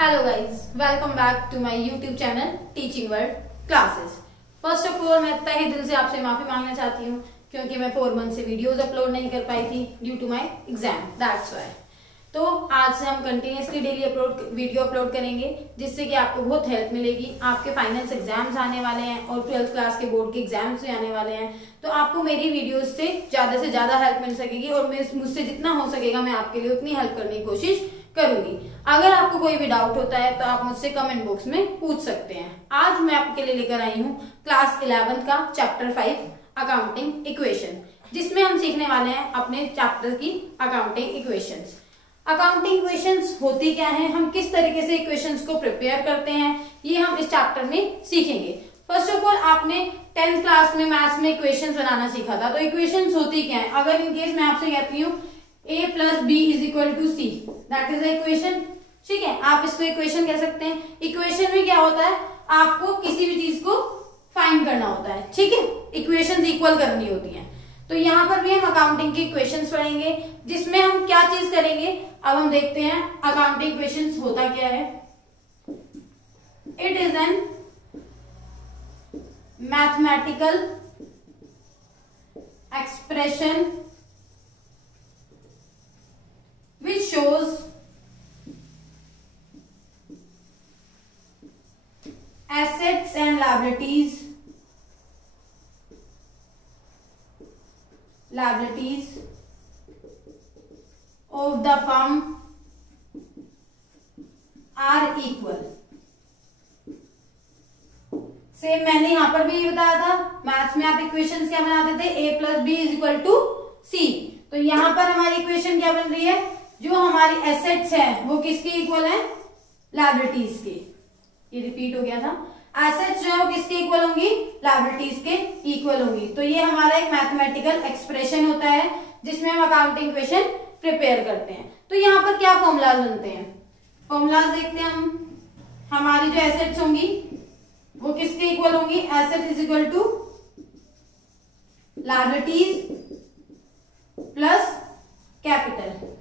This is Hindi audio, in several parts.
Hello guys, welcome back to my YouTube channel teaching world classes. First of all मैं तहे दिल से आपसे माफी मांगना चाहती हूँ क्योंकि मैं 4 मंथ से वीडियोस अपलोड नहीं कर पाई थी due to my exam, that's why. तो आज से हम कंटिन्यूसली डेली वीडियो अपलोड करेंगे जिससे कि आपको बहुत हेल्प मिलेगी। आपके फाइनल्स एग्जाम्स आने वाले हैं और 12th क्लास के बोर्ड के एग्जाम्स भी आने वाले हैं, तो आपको मेरी वीडियोस से ज्यादा हेल्प मिल सकेगी और मुझसे जितना हो सकेगा मैं आपके लिए उतनी हेल्प करने की कोशिश करूंगी। अगर आपको कोई भी डाउट होता है तो आप मुझसे कमेंट बॉक्स में पूछ सकते हैं। आज मैं आपके लिए लेकर आई हूँ क्लास 11 का चैप्टर 5 अकाउंटिंग इक्वेशन, जिसमें हम सीखने वाले हैं अपने चैप्टर की अकाउंटिंग इक्वेशंस। अकाउंटिंग इक्वेशंस होती क्या है, हम किस तरीके से इक्वेशंस को प्रिपेयर करते हैं, ये हम इस चैप्टर में सीखेंगे। फर्स्ट ऑफ ऑल आपने 10th क्लास में मैथ्स में इक्वेशंस बनाना सीखा था, तो इक्वेशंस होती क्या है। अगर इन केस मैं आपसे कहती हूँ a plus b is equal to c, that is the equation, ठीक है। आप इसको इक्वेशन कह सकते हैं। इक्वेशन में क्या होता है, आपको किसी भी चीज को फाइंड करना होता है, ठीक है। इक्वेशंस इक्वल करनी होती हैं। तो यहाँ पर भी हम अकाउंटिंग की इक्वेशंस पढ़ेंगे जिसमें हम क्या चीज करेंगे। अब हम देखते हैं अकाउंटिंग इक्वेशंस होता क्या है। It is an mathematical expression which shows assets and liabilities of the firm are equal। Same मैंने यहां पर भी ये बताया था, मैथ्स में आप इक्वेशंस क्या बनाते थे, a plus b is equal to c। तो यहां पर हमारी इक्वेशन क्या बन रही है, जो हमारी एसेट्स है वो किसके इक्वल है, लायबिलिटीज के। ये रिपीट हो गया था। एसेट्स जो है वो किसके इक्वल होंगी, लायबिलिटीज के इक्वल होंगी। तो ये हमारा एक मैथमेटिकल एक्सप्रेशन होता है जिसमें हम अकाउंटिंग इक्वेशन प्रिपेयर करते हैं। तो यहाँ पर क्या फॉर्मूलाज बनते हैं, फॉर्मूलाज देखते हैं हम। हमारी जो एसेट्स होंगी वो किसके इक्वल होंगी, asset is equal to liabilities plus capital.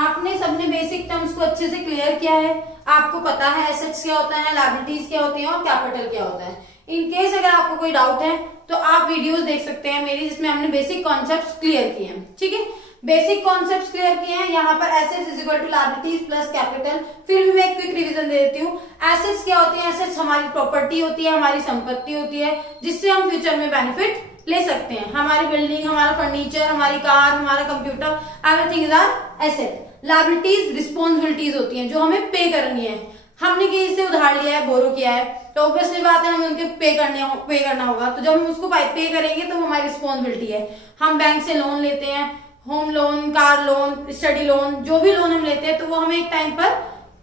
आपने सबने बेसिक टर्म्स को अच्छे से क्लियर किया है, आपको पता है एसेट्स क्या होता है, लायबिलिटीज क्या होती है और कैपिटल क्या होता है। इन केस अगर आपको कोई डाउट है तो आप वीडियोस देख सकते हैं मेरी, जिसमें हमने बेसिक कॉन्सेप्ट्स क्लियर किए हैं, ठीक है। बेसिक कॉन्सेप्ट्स क्लियर किए हैं। यहाँ पर assets is equal to liabilities plus capital. फिर भी मैं एक क्विक रिवीजन दे देती हूँ। एसेट्स क्या होती है, एसेट्स हमारी प्रॉपर्टी होती है, हमारी संपत्ति होती है जिससे हम फ्यूचर में बेनिफिट ले सकते हैं। हमारी बिल्डिंग, हमारा फर्नीचर, हमारी कार, हमारा computer, everything is our asset. Liabilities responsibilities होती हैं जो हमें पे करनी है। हमने किसी से उधार लिया है, बोरो किया है, तो ऑब्वियसली बात है हमें उनके पे करना होगा। तो जब हम उसको पे करेंगे तो हमारी रिस्पॉन्सिबिलिटी है। हम बैंक से लोन लेते हैं, home loan, car loan, study loan, जो भी लोन हम लेते हैं तो वो हमें एक टाइम पर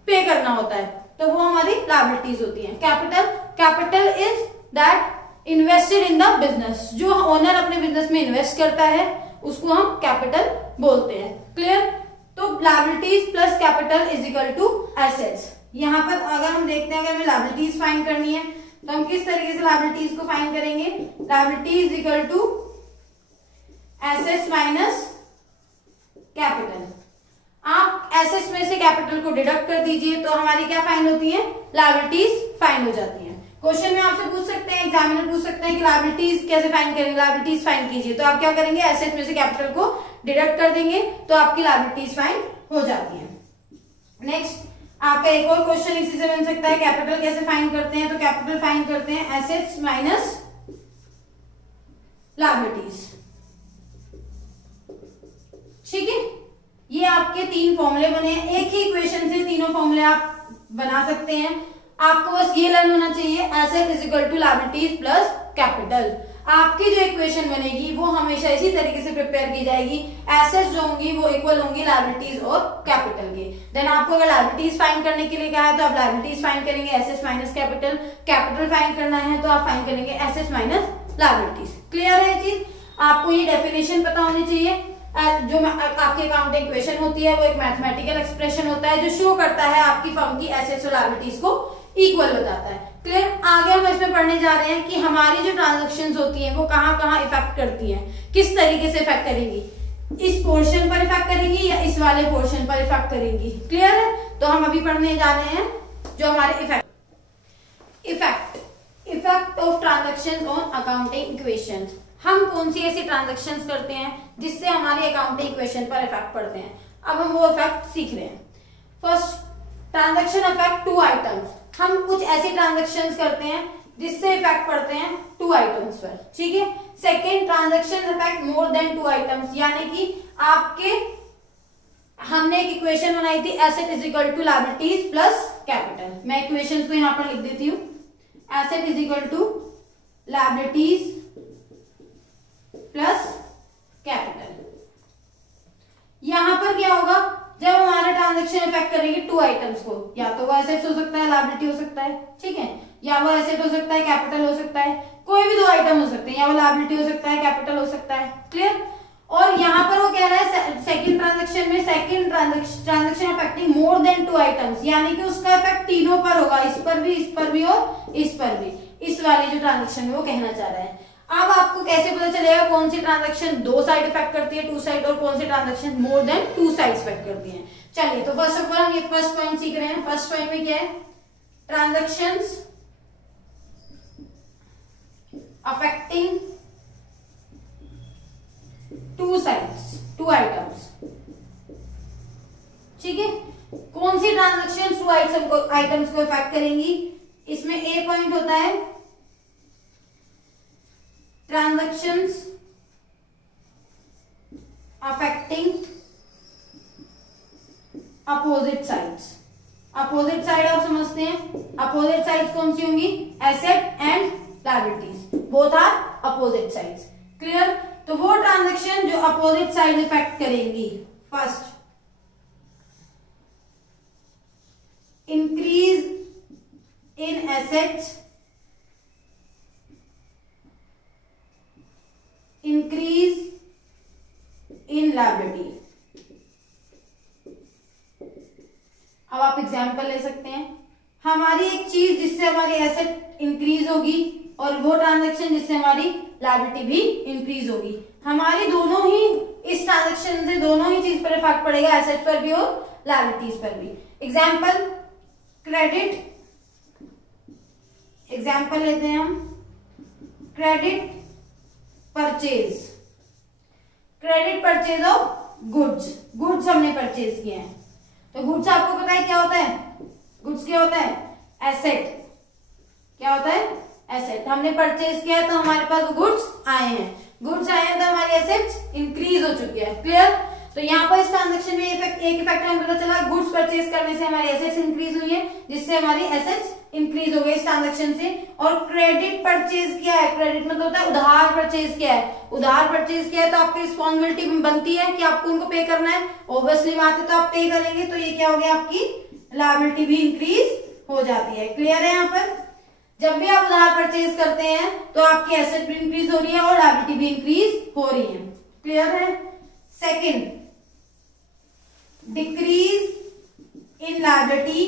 पे करना होता है, तो वो हमारी लायबिलिटीज होती है। Capital is that invested in the business, जो ओनर अपने बिजनेस में इन्वेस्ट करता है उसको हम कैपिटल बोलते हैं। क्लियर। तो liabilities plus capital is equal to assets. यहाँ पर अगर हम देखते हैं, अगर हमें लायबिलिटीज फाइंड करनी है तो हम किस तरीके से लायबिलिटीज को फाइंड करेंगे, liabilities equal to assets minus capital. आप एसेट्स में से कैपिटल को डिडक्ट कर दीजिए तो हमारी क्या फाइंड होती है, लायबिलिटीज फाइंड हो जाती है। क्वेश्चन में आपसे पूछ सकते हैं, एग्जामिनर पूछ सकते हैं कि लायबिलिटीज कैसे फाइंड करेंगे, लायबिलिटीज फाइंड कीजिए। तो आप क्या करेंगे, एसेट में से कैपिटल को डिडक्ट कर देंगे तो आपकी लायबिलिटीज फाइंड हो जाती है। नेक्स्ट आपका एक और क्वेश्चन इसी से बन सकता है, कैपिटल कैसे फाइंड करते हैं। तो कैपिटल फाइंड करते हैं एसेट्स माइनस लायबिलिटीज, ठीक है। ये आपके 3 फॉर्मूले बने हैं। एक ही इक्वेशन से तीनों फॉर्मूले आप बना सकते हैं। आपको बस ये लर्न होना चाहिए, asset is equal to liabilities plus capital. आपकी जो इक्वेशन बनेगी वो हमेशा इसी तरीके से प्रिपेयर की जाएगी। एसेट्स जो होंगी वो इक्वल होंगी लायबिलिटीज और कैपिटल के। देन आपको अगर लायबिलिटीज फाइंड करने के लिए कहा है तो आप लायबिलिटीज फाइंड करेंगे assets minus capital. Capital find करना है तो आप फाइंड करेंगे एसेट्स माइनस लायबिलिटीज। क्लियर है ये चीज। आपको ये डेफिनेशन पता होनी चाहिए। जो आपकी अकाउंटिंग इक्वेशन होती है वो एक मैथमेटिकल एक्सप्रेशन होता है जो शो करता है आपकी फर्म की एसेट्स और लायबिलिटीज को इक्वल बताता है। क्लियर। आगे हम इसमें पढ़ने जा रहे हैं कि हमारी जो ट्रांजैक्शंस होती हैं वो कहाँ कहाँ इफेक्ट करती हैं, किस तरीके से इफेक्ट करेंगी। इस पोर्शन पर इफेक्ट करेंगी या इस वाले पोर्शन पर इफेक्ट करेंगी। क्लियर है। तो हम अभी पढ़ने जा रहे हैं जो हमारे effect of transactions on accounting equations. हम कौन सी ऐसी ट्रांजैक्शंस करते हैं जिससे हमारे अकाउंटिंग इक्वेशन पर इफेक्ट पड़ते हैं। अब हम वो इफेक्ट सीख रहे हैं। First, transaction affect two items. हम कुछ ऐसी ट्रांजैक्शंस करते हैं जिससे इफेक्ट पड़ते हैं टू आइटम्स पर, ठीक है। Second, transaction affect more than two items, यानी कि आपके हमने एक इक्वेशन बनाई थी asset is equal to liabilities plus capital. मैं इक्वेशन को यहां पर लिख देती हूं, asset is equal to liabilities plus capital. यहां पर क्या होगा, जब हमारा ट्रांजैक्शन इफेक्ट करेगी टू आइटम्स को, या तो वो एसेट्स हो सकता है, लायबिलिटी हो सकता है, ठीक है, या वो एसेट हो सकता है, कैपिटल हो सकता है, कोई भी दो आइटम हो सकते हैं, या वो लायबिलिटी हो सकता है, कैपिटल हो सकता है, क्लियर। और यहाँ पर वो कह रहा है सेकंड ट्रांजैक्शन में, second transaction affecting more than two items, यानी कि उसका इफेक्ट तीनों पर होगा, इस पर भी, इस पर भी और इस पर भी। इस वाली जो ट्रांजैक्शन में वो कहना चाह रहा है। अब आपको कैसे पता चलेगा कौन सी ट्रांजैक्शन दो साइड इफेक्ट करती है, टू साइड, और कौन सी transaction more than two side effect करती है। चलिए, तो फर्स्ट ऑफ ऑल हम ये फर्स्ट पॉइंट सीख रहे हैं। फर्स्ट पॉइंट में क्या है, transactions affecting two sides, two items, ठीक है। कौन सी ट्रांजैक्शन टू आइटम्स को इफेक्ट करेंगी, इसमें ए पॉइंट होता है transactions affecting opposite sides. Opposite side आप समझते हैं, अपोजिट साइड्स कौन सी होंगी, asset and liabilities, both are opposite sides, clear. तो वो ट्रांजैक्शन जो अपोजिट साइड इफेक्ट करेंगी, first increase in assets, increase in liability. अब आप एग्जाम्पल ले सकते हैं, हमारी एक चीज जिससे हमारी एसेट इंक्रीज होगी और वो ट्रांजैक्शन जिससे हमारी लायबिलिटी भी इंक्रीज होगी। हमारी दोनों ही इस ट्रांजैक्शन से दोनों ही चीज पर इफेक्ट पड़ेगा, एसेट पर भी और लायबिलिटीज पर भी। एग्जाम्पल क्रेडिट, एग्जाम्पल लेते हैं हम, credit purchase, credit purchase of goods. Goods हमने परचेज किए हैं, तो गुड्स आपको पता है क्या होता है, गुड्स क्या होता है, एसेट। क्या होता है, एसेट। हमने परचेज किया है तो हमारे पास गुड्स आए हैं, गुड्स आए हैं तो हमारी एसेट्स इंक्रीज हो चुकी है, क्लियर। तो यहाँ पर इस ट्रांजैक्शन में एक इफेक्ट हमें पता चला, गुड्स परचेज करने से हमारी एसेट्स इंक्रीज हुई है, जिससे हमारी एसेट्स इंक्रीज हो गई इस ट्रांजैक्शन से। और क्रेडिट परचेज किया है, क्रेडिट मतलब होता है उधार परचेज किया है, उधार परचेज किया है तो आपकी रिस्पॉन्सिबिलिटी बनती है कि आपको उनको पे करना है, ऑब्वियसली बात है, तो आप पे करेंगे, तो ये क्या हो गया, आपकी लायबिलिटी भी इंक्रीज हो जाती है, क्लियर है। यहाँ पर जब भी आप उधार परचेज करते हैं तो आपकी एसेट भी इंक्रीज हो रही है और लायबिलिटी भी इंक्रीज हो रही है, क्लियर है। Second, decrease in liability,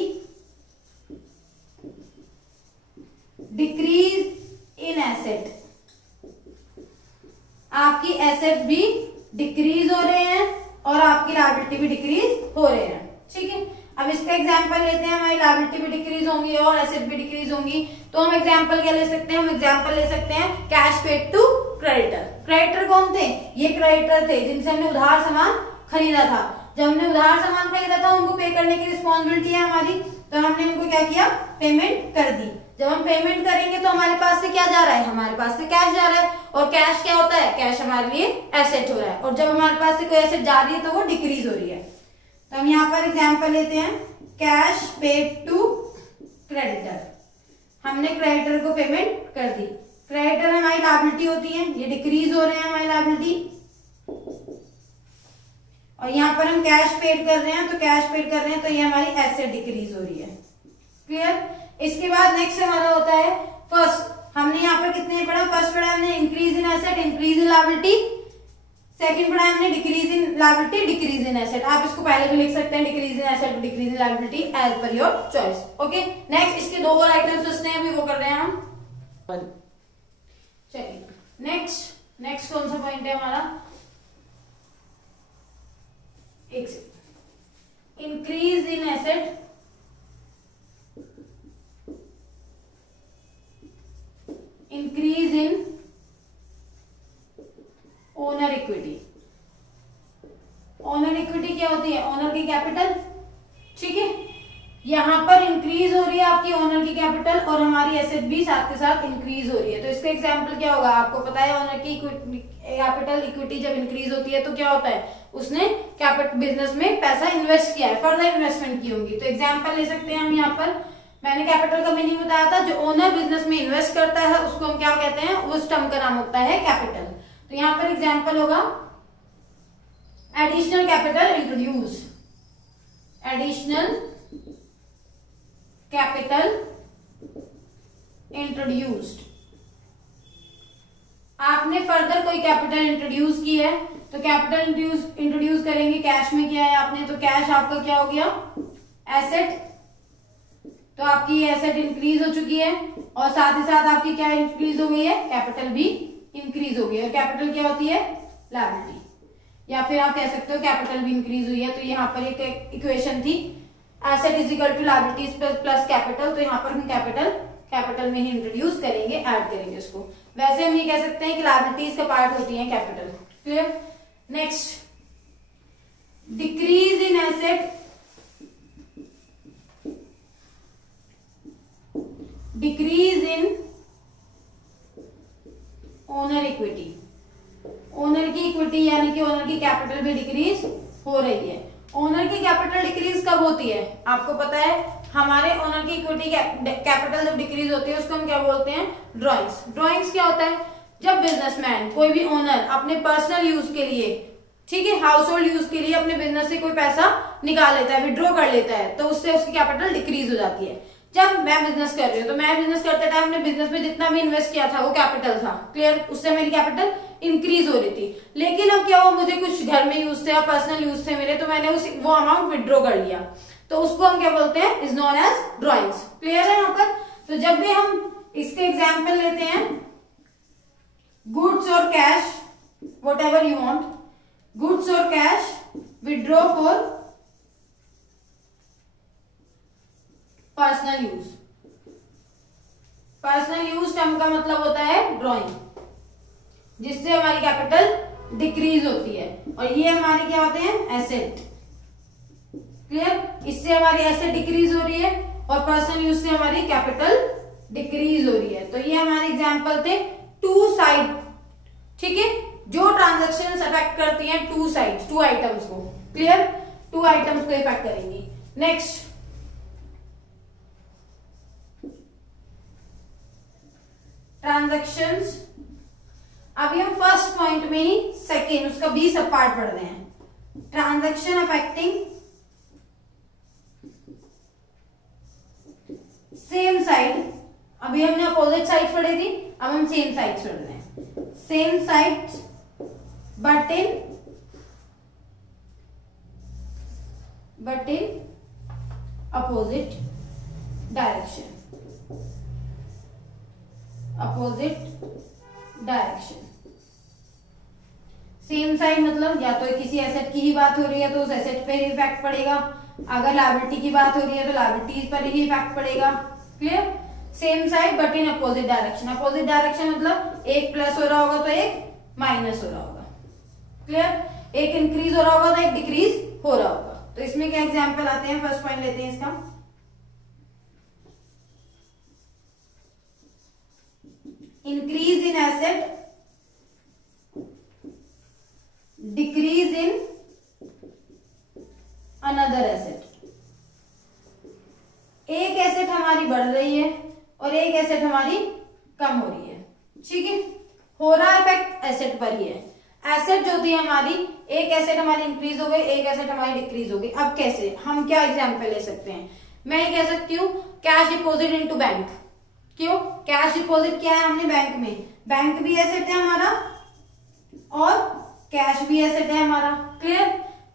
decrease in asset. आपकी एसेट्स भी डिक्रीज हो रहे हैं और आपकी लायबिलिटी भी डिक्रीज हो रहे हैं, ठीक है। अब इसका एग्जांपल लेते हैं, हमारी लायबिलिटी भी डिक्रीज होंगी और एसेट भी डिक्रीज होंगी, तो हम एग्जांपल क्या ले सकते हैं, हम एग्जांपल ले सकते हैं cash paid to creditor. Creditor कौन थे, ये क्रेडिटर थे जिनसे हमने उधार सामान खरीदा था। जब हमने उधार सामान खरीदा था, उनको पे करने की रिस्पॉन्सिबिलिटी है हमारी, तो हमने उनको क्या किया, पेमेंट कर दी। जब हम पेमेंट करेंगे तो हमारे पास से क्या जा रहा है, हमारे पास से कैश जा रहा है, और कैश क्या होता है, कैश हमारे लिए एसेट हो रहा है, और जब हमारे पास से कोई एसेट जा रही है तो वो डिक्रीज हो रही है। तो हम यहाँ पर एग्जांपल लेते हैं, कैश पेड टू क्रेडिटर, हमने क्रेडिटर को पेमेंट कर दी। क्रेडिटर हमारी लायबिलिटी होती है, ये डिक्रीज हो रहे हैं हमारी लायबिलिटी, और यहाँ पर हम कैश पेड कर रहे हैं, तो कैश पेड कर रहे हैं तो ये हमारी एसेट डिक्रीज हो रही है, क्लियर। इसके बाद नेक्स्ट हमारा होता है फर्स्ट, हमने यहाँ पर कितने पढ़ा, फर्स्ट पढ़ा हमने increase in asset, increase in liability. Second पढ़ा हमने decrease in liability, decrease in asset. आप इसको पहले भी लिख सकते हैं, decrease in asset, decrease in liability, as per your choice, okay. Next इसके दो और आइटम्स बचते हैं, अभी वो कर रहे हैं हम। चलिए नेक्स्ट कौन सा पॉइंट है हमारा, एक इंक्रीज इन एसेट, यहाँ पर इंक्रीज हो रही है आपकी ओनर की कैपिटल और हमारी एसेट भी साथ के साथ इंक्रीज हो रही है। तो इसका एग्जांपल क्या होगा, आपको पता है ओनर की कैपिटल इक्विटी जब इंक्रीज होती है तो क्या होता है, उसने कैपिटल बिजनेस में पैसा इन्वेस्ट किया है, फर्दर इन्वेस्टमेंट की होगी। तो एग्जाम्पल ले सकते हैं हम यहाँ पर, मैंने कैपिटल का मीनिंग बताया था, जो ओनर बिजनेस में इन्वेस्ट करता है उसको हम क्या कहते हैं, उस टर्म का नाम होता है कैपिटल। तो यहाँ पर एग्जाम्पल होगा additional capital introduce, additional capital introduced. आपने फर्दर कोई कैपिटल इंट्रोड्यूस की है तो कैपिटल इंट्रोड्यूस करेंगे, कैश में किया है आपने तो कैश आपका क्या हो गया, एसेट। तो आपकी एसेट इंक्रीज हो चुकी है और साथ ही साथ आपकी क्या इंक्रीज हो गई है, कैपिटल भी इंक्रीज हो गई है। और कैपिटल क्या होती है, लायबिलिटी, या फिर आप कह सकते हो कैपिटल भी इंक्रीज हुई है। तो यहाँ पर एक इक्वेशन थी, asset is equal to liabilities plus capital. तो यहाँ पर हम कैपिटल में ही इंट्रोड्यूस करेंगे, ऐड करेंगे उसको। वैसे हम ये कह सकते हैं कि लायबिलिटीज का पार्ट होती है capital. Clear. Next, decrease in asset, decrease in owner equity. Owner की इक्विटी यानी कि ओनर की कैपिटल भी डिक्रीज हो रही है। ओनर की कैपिटल डिक्रीज कब होती है, आपको पता है, हमारे ओनर की इक्विटी कैपिटल जब डिक्रीज होती है उसको हम क्या बोलते हैं, ड्रॉइंग्स। ड्रॉइंग्स क्या होता है, जब बिजनेसमैन कोई भी ओनर अपने पर्सनल यूज के लिए, ठीक है, हाउस होल्ड यूज के लिए अपने बिजनेस से कोई पैसा निकाल लेता है, विड्रॉ कर लेता है, तो उससे उसकी कैपिटल डिक्रीज हो जाती है। जब मैं बिजनेस कर रही हूँ तो मैं बिजनेस करते टाइम अपने बिजनेस में जितना भी इन्वेस्ट किया था वो कैपिटल था, क्लियर, उससे मेरी कैपिटल इंक्रीज हो रही थी। लेकिन अब क्या हुआ, मुझे कुछ घर में यूज थे या पर्सनल यूज थे मेरे, तो मैंने वो अमाउंट विड्रॉ कर लिया, तो उसको हम क्या बोलते हैं, is known as drawings. Clear है यहाँ पर। तो जब भी हम इसके एग्जाम्पल लेते हैं, गुड्स और cash, whatever you want, goods और cash withdraw for personal use. Personal use term का मतलब होता है ड्रॉइंग, जिससे हमारी कैपिटल डिक्रीज होती है। और ये हमारे क्या होते हैं, एसेट। क्लियर। इससे हमारी एसेट डिक्रीज हो रही है और पर्सनल यूज से हमारी कैपिटल डिक्रीज हो रही है। तो ये हमारे एग्जांपल थे टू साइड, ठीक है, जो ट्रांजैक्शंस अफेक्ट करती हैं टू साइड्स, टू आइटम्स को। क्लियर, टू आइटम्स को इफेक्ट करेंगी। Next, transactions. अभी हम फर्स्ट पॉइंट में ही सेकेंड उसका बी सब पार्ट पढ़ रहे हैं। Transaction affecting same side. अभी हमने अपोजिट साइड पढ़ी थी, अब हम सेम साइड पढ़ रहे हैं। Same side but in opposite direction. Opposite direction. Same side मतलब या तो किसी एसेट की ही बात हो रही है तो उस एसेट पे ही इफेक्ट पड़ेगा, अगर लायबिलिटी की बात हो रही है तो लायबिलिटीज पर ही इफेक्ट पड़ेगा। Clear. Same side but in opposite direction. Opposite direction मतलब एक प्लस हो रहा होगा तो एक माइनस हो रहा होगा। क्लियर। एक इंक्रीज हो रहा होगा तो एक डिक्रीज हो रहा होगा। तो इसमें क्या एग्जांपल आते हैं, फर्स्ट पॉइंट लेते हैं इसका, increase in asset, decrease in another asset. एक एसेट हमारी बढ़ रही है और एक एसेट हमारी कम हो रही है, ठीक है, हो रहा इफेक्ट एसेट पर ही है। एसेट जो थी हमारी, एक एसेट हमारी इंक्रीज हो गई, एक एसेट हमारी डिक्रीज हो गई। अब कैसे, हम क्या एग्जांपल ले सकते हैं, मैं ये कह सकती हूँ कैश डिपॉजिट इनटू बैंक। क्यों, कैश डिपॉजिट किया है हमने बैंक में, बैंक भी एसेट है हमारा और कैश भी एसेट है हमारा। Clear,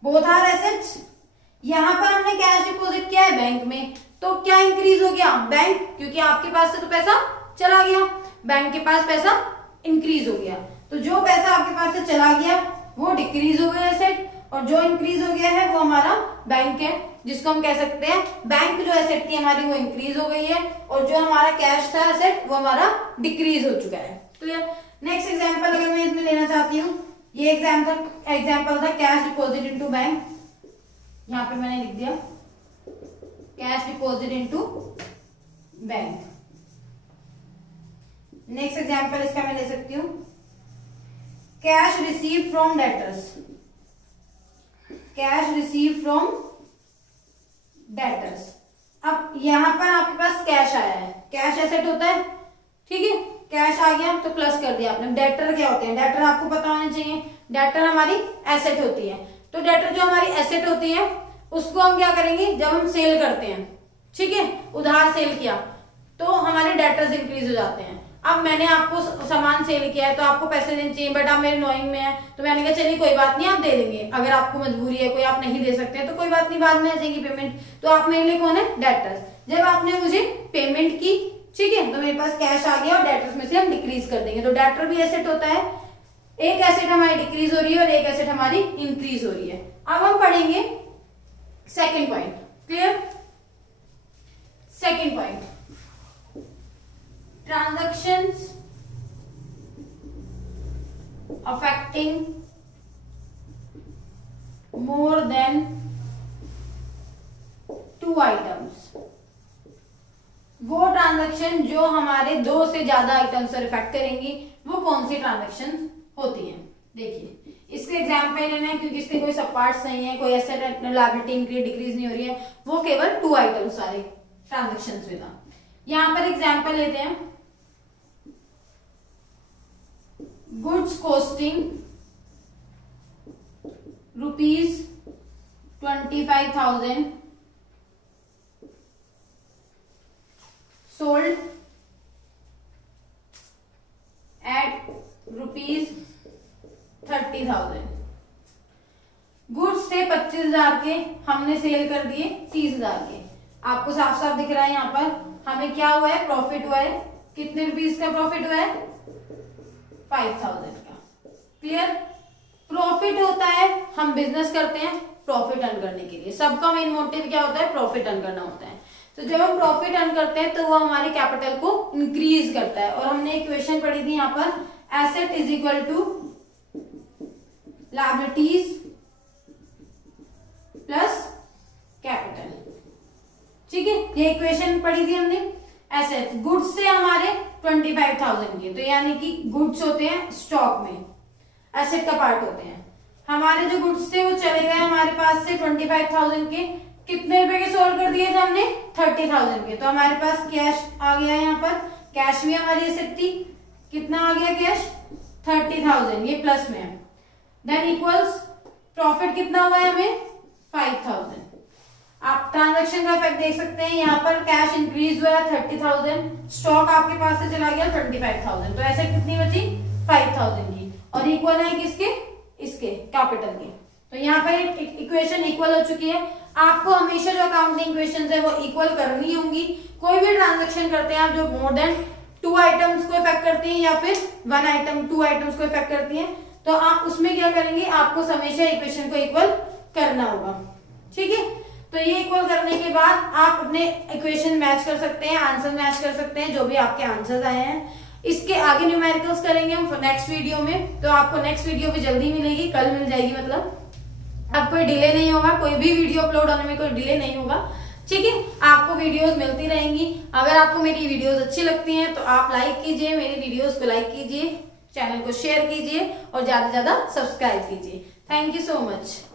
both are assets. यहां पर हमने कैश डिपॉजिट किया है बैंक में, तो क्या इंक्रीज हो गया, बैंक, क्योंकि आपके पास से तो पैसा चला गया, बैंक के पास पैसा इंक्रीज हो गया। तो जो पैसा आपके पास से चला गया वो डिक्रीज हो गया एसेट, और जो इंक्रीज हो गया है वो हमारा बैंक है, जिसको हम कह सकते हैं बैंक जो एसेट थी हमारी वो इंक्रीज हो गई है, और जो हमारा कैश था एसेट वो हमारा डिक्रीज हो चुका है। क्लियर। नेक्स्ट एग्जांपल अगर मैं इसमें लेना चाहती हूँ, ये एग्जांपल था कैश डिपॉजिट इनटू बैंक। यहाँ पे मैंने लिख दिया cash deposit into bank. Next example इसका मैं ले सकती हूँ, cash receive from debtors. Cash receive from debtors. अब यहां पर आपके पास कैश आया है, कैश एसेट होता है, ठीक है, कैश आ गया तो प्लस कर दिया आपने। डेटर क्या होते हैं, डेटर आपको पता होना चाहिए, डेटर हमारी एसेट होती है। तो डेटर जो हमारी एसेट होती है उसको हम क्या करेंगे, जब हम सेल करते हैं, ठीक है, उधार सेल किया तो हमारे डेटर्स इंक्रीज हो जाते हैं। अब मैंने आपको सामान सेल किया है तो आपको पैसे देने चाहिए, बट आप मेरे नोइंग में है तो मैंने कहा चलिए कोई बात नहीं आप दे देंगे, अगर आपको मजबूरी है कोई आप नहीं दे सकते हैं तो कोई बात नहीं, बाद में आ जाएगी पेमेंट। तो आप मेरे लिए कौन है, डेटर्स। जब आपने मुझे पेमेंट की, ठीक है, तो मेरे पास कैश आ गया और डेटर्स में से हम डिक्रीज कर देंगे। तो डेटर भी एसेट होता है, एक एसेट हमारी डिक्रीज हो रही है और एक एसेट हमारी इंक्रीज हो रही है। अब हम पढ़ेंगे second point, clear. Second point, transactions affecting more than 2 items। वो ट्रांजैक्शन जो हमारे 2 से ज्यादा आइटम्स पर इफेक्ट करेंगी वो कौन सी ट्रांजैक्शन होती हैं। देखिए इसके एग्जाम्पल लेना है क्योंकि इसके कोई सब पार्ट्स नहीं है, कोई एसेट लायबिलिटी इंक्रीज डिक्रीज नहीं हो रही है, वो केवल 2 आइटम्स सारे ट्रांजेक्शन में था। यहां पर एग्जाम्पल लेते हैं, goods costing ₹25,000 sold at ₹30,000। Goods थे 25,000 के, हमने सेल कर दिए 30,000 के। आपको साफ साफ दिख रहा है यहाँ पर हमें क्या हुआ है, प्रॉफिट हुआ है। कितने रुपीज का प्रॉफिट हुआ है, 5,000 का। क्लियर। प्रॉफिट होता है, हम बिजनेस करते हैं प्रॉफिट अर्न करने के लिए, सबका मेन मोटिव क्या होता है, प्रॉफिट अर्न करना होता है। तो जब हम प्रॉफिट अर्न करते हैं तो वो हमारे कैपिटल को इंक्रीज करता है। और हमने इक्वेशन पढ़ी थी यहाँ पर, asset is equal to liabilities plus capital, ठीक है, ये इक्वेशन पढ़ी थी हमने। एसेट्स, गुड्स से हमारे 25,000 के, तो यानी कि गुड्स होते हैं स्टॉक में, एसेट का पार्ट होते हैं। हमारे जो गुड्स थे वो चले गए हमारे पास से 25,000 के, कितने रुपए के सोल्ड कर दिए थे हमने, 30,000 के। तो हमारे पास कैश आ गया है, यहाँ पर कैश भी हमारी एसेट थी, कितना आ गया कैश, 30,000, ये प्लस में है। देन इक्वल्स प्रॉफिट कितना हुआ है हमें, 5,000। आप ट्रांजैक्शन का इफेक्ट देख सकते हैं, यहाँ पर कैश इंक्रीज हुआ है 30,000, स्टॉक आपके पास से चला गया 25,000, तो ऐसे कितनी बची 5,000 की, और इक्वल है किसके, इसके कैपिटल के। तो यहाँ पर इक्वेशन इक्वल हो चुकी है। आपको हमेशा जो अकाउंटिंग इक्वेशंस है वो इक्वल करनी होंगी। कोई भी ट्रांजैक्शन करते हैं आप जो मोर देन 2 आइटम्स को इफेक्ट करती हैं या फिर 1 आइटम 2 आइटम्स को इफेक्ट करती हैं, तो आप उसमें क्या करेंगे, आपको हमेशा इक्वेशन को इक्वल करना होगा, ठीक है। तो ये इक्वल करने के बाद आप अपने इक्वेशन मैच कर सकते हैं, आंसर मैच कर सकते हैं, जो भी आपके आंसर्स आए हैं। इसके आगे न्यूमेरिकल्स करेंगे हम नेक्स्ट वीडियो में, तो आपको नेक्स्ट वीडियो भी जल्दी मिलेगी, कल मिल जाएगी, मतलब अब कोई डिले नहीं होगा, कोई भी वीडियो अपलोड होने में कोई डिले नहीं होगा, ठीक है। आपको वीडियोस मिलती रहेंगी। अगर आपको मेरी वीडियोस अच्छी लगती हैं तो आप लाइक कीजिए, मेरी वीडियोस को लाइक कीजिए, चैनल को शेयर कीजिए और ज्यादा से ज्यादा सब्सक्राइब कीजिए। Thank you so much.